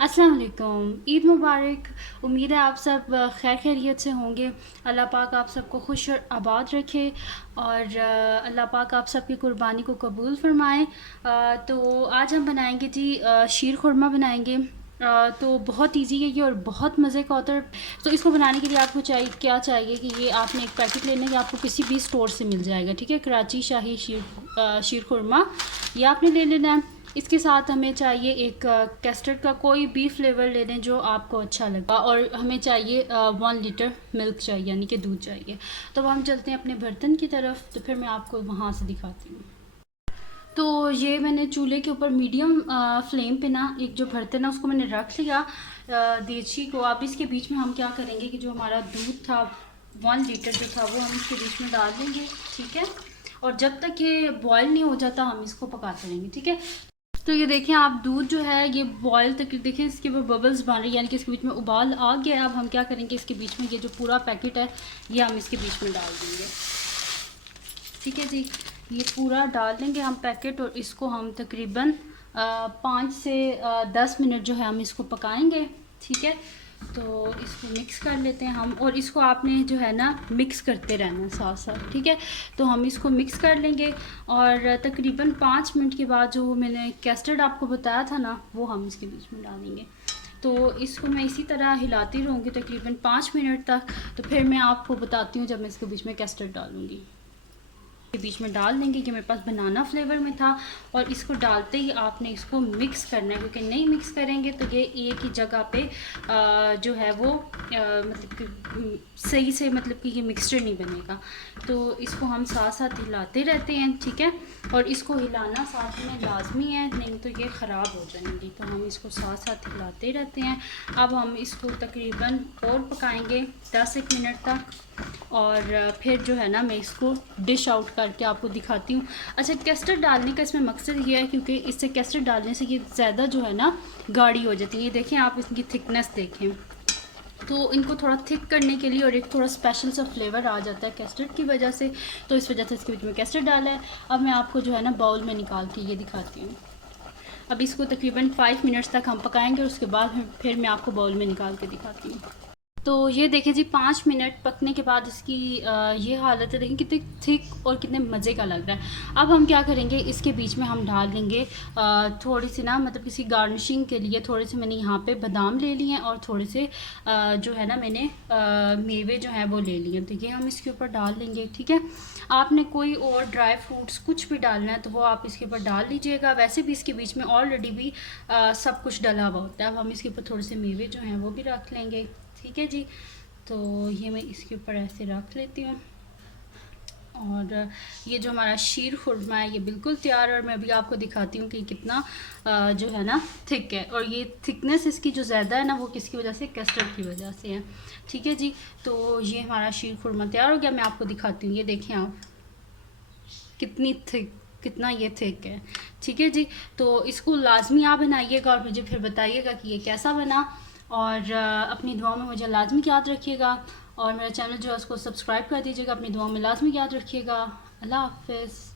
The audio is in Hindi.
अस्सलाम वालेकुम, ईद मुबारक। उम्मीद है आप सब खैर खैरियत से होंगे। अल्लाह पाक आप सबको खुश और आबाद रखे और अल्लाह पाक आप सबकी कुर्बानी को कबूल फरमाए। तो आज हम बनाएंगे जी शीर खुरमा बनाएंगे। तो बहुत इजी है ये और बहुत मज़े का होता है। तो इसको बनाने के लिए आपको क्या चाहिए कि ये आपने एक पैकेट लेना है, आपको किसी भी स्टोर से मिल जाएगा, ठीक है। कराची शाही शीर खुरमा ये आपने ले लेना है। इसके साथ हमें चाहिए एक कस्टर्ड का कोई भी फ्लेवर ले लें जो आपको अच्छा लगा, और हमें चाहिए 1 लीटर मिल्क चाहिए, यानी कि दूध चाहिए। तो अब हम चलते हैं अपने बर्तन की तरफ, तो फिर मैं आपको वहाँ से दिखाती हूँ। तो ये मैंने चूल्हे के ऊपर मीडियम फ्लेम पे ना एक जो बर्तन है उसको मैंने रख लिया देची को। अब इसके बीच में हम क्या करेंगे कि जो हमारा दूध था 1 लीटर जो था वो हम इसके बीच में डाल देंगे, ठीक है। और जब तक ये बॉयल नहीं हो जाता हम इसको पकाते रहेंगे, ठीक है। तो ये देखें आप, दूध जो है ये बॉयल तक देखें, इसके ऊपर बबल्स बन रही है, यानी कि इसके बीच में उबाल आ गया है। अब हम क्या करेंगे, इसके बीच में ये जो पूरा पैकेट है ये हम इसके बीच में डाल देंगे, ठीक है जी। ये पूरा डाल देंगे हम पैकेट, और इसको हम तकरीबन 5 से 10 मिनट जो है हम इसको पकाएंगे, ठीक है। तो इसको मिक्स कर लेते हैं हम, और इसको आपने जो है ना मिक्स करते रहना साथ साथ, ठीक है। तो हम इसको मिक्स कर लेंगे, और तकरीबन 5 मिनट के बाद जो मैंने कस्टर्ड आपको बताया था ना वो हम इसके बीच में डालेंगे। तो इसको मैं इसी तरह हिलाती रहूँगी तकरीबन 5 मिनट तक। तो फिर मैं आपको बताती हूँ जब मैं इसके बीच में कस्टर्ड डालूँगी। के बीच में डाल देंगे कि मेरे पास बनाना फ्लेवर में था, और इसको डालते ही आपने इसको मिक्स करना है, क्योंकि नहीं मिक्स करेंगे तो ये एक ही जगह पे जो है वो मतलब कि सही से, मतलब कि ये मिक्सचर नहीं बनेगा। तो इसको हम साथ साथ हिलाते रहते हैं, ठीक है। और इसको हिलाना साथ में लाजमी है, नहीं तो ये ख़राब हो जाएंगी। तो हम इसको साथ साथ हिलाते रहते हैं। अब हम इसको तकरीबन और पकाएंगे 10 मिनट तक, और फिर जो है ना मैं इसको डिश आउट करके आपको दिखाती हूँ। अच्छा, कस्टर्ड डालने का इसमें मकसद ये है क्योंकि इससे कस्टर्ड डालने से ये ज़्यादा जो है ना गाढ़ी हो जाती है। ये देखें आप, इसकी थिकनेस देखें, तो इनको थोड़ा थिक करने के लिए और एक थोड़ा स्पेशल सा फ्लेवर आ जाता है कस्टर्ड की वजह से। तो इस वजह से इसके बीच में कस्टर्ड डाला है। अब मैं आपको जो है ना बाउल में निकाल के ये दिखाती हूँ। अब इसको तकरीबन 5 मिनट्स तक हम पकाएंगे, और उसके बाद फिर मैं आपको बाउल में निकाल के दिखाती हूँ। तो ये देखें जी, 5 मिनट पकने के बाद इसकी ये हालत है, देखें कितनी थिक और कितने मज़े का लग रहा है। अब हम क्या करेंगे, इसके बीच में हम डाल देंगे थोड़ी सी ना, मतलब किसी गार्निशिंग के लिए थोड़े से मैंने यहाँ पे बादाम ले लिए हैं, और थोड़े से जो है ना मैंने मेवे जो हैं वो ले लिए हैं। तो ये हम इसके ऊपर डाल देंगे, ठीक है। आपने कोई और ड्राई फ्रूट्स कुछ भी डालना है तो वो आप इसके ऊपर डाल लीजिएगा। वैसे भी इसके बीच में ऑलरेडी भी सब कुछ डला हुआ होता है। अब हम इसके ऊपर थोड़े से मेवे जो हैं वो भी रख लेंगे, ठीक है जी। तो ये मैं इसके ऊपर ऐसे रख लेती हूँ, और ये जो हमारा शीर खुरमा है ये बिल्कुल तैयार है। और मैं अभी आपको दिखाती हूँ कि कितना जो है ना थिक है, और ये थिकनेस इसकी जो ज़्यादा है ना वो किसकी वजह से, कस्टर्ड की वजह से है, ठीक है जी। तो ये हमारा शीर खुरमा तैयार हो गया। मैं आपको दिखाती हूँ, ये देखें आप कितनी थिक, कितना ये थिक है, ठीक है जी। तो इसको लाजमी आप बनाइएगा और मुझे फिर बताइएगा कि ये कैसा बना, और अपनी दुआओं में मुझे लाजमी याद रखिएगा, और मेरा चैनल जो है उसको सब्सक्राइब कर दीजिएगा। अपनी दुआओं में लाजमी याद रखिएगा। अल्लाह हाफ़िज़।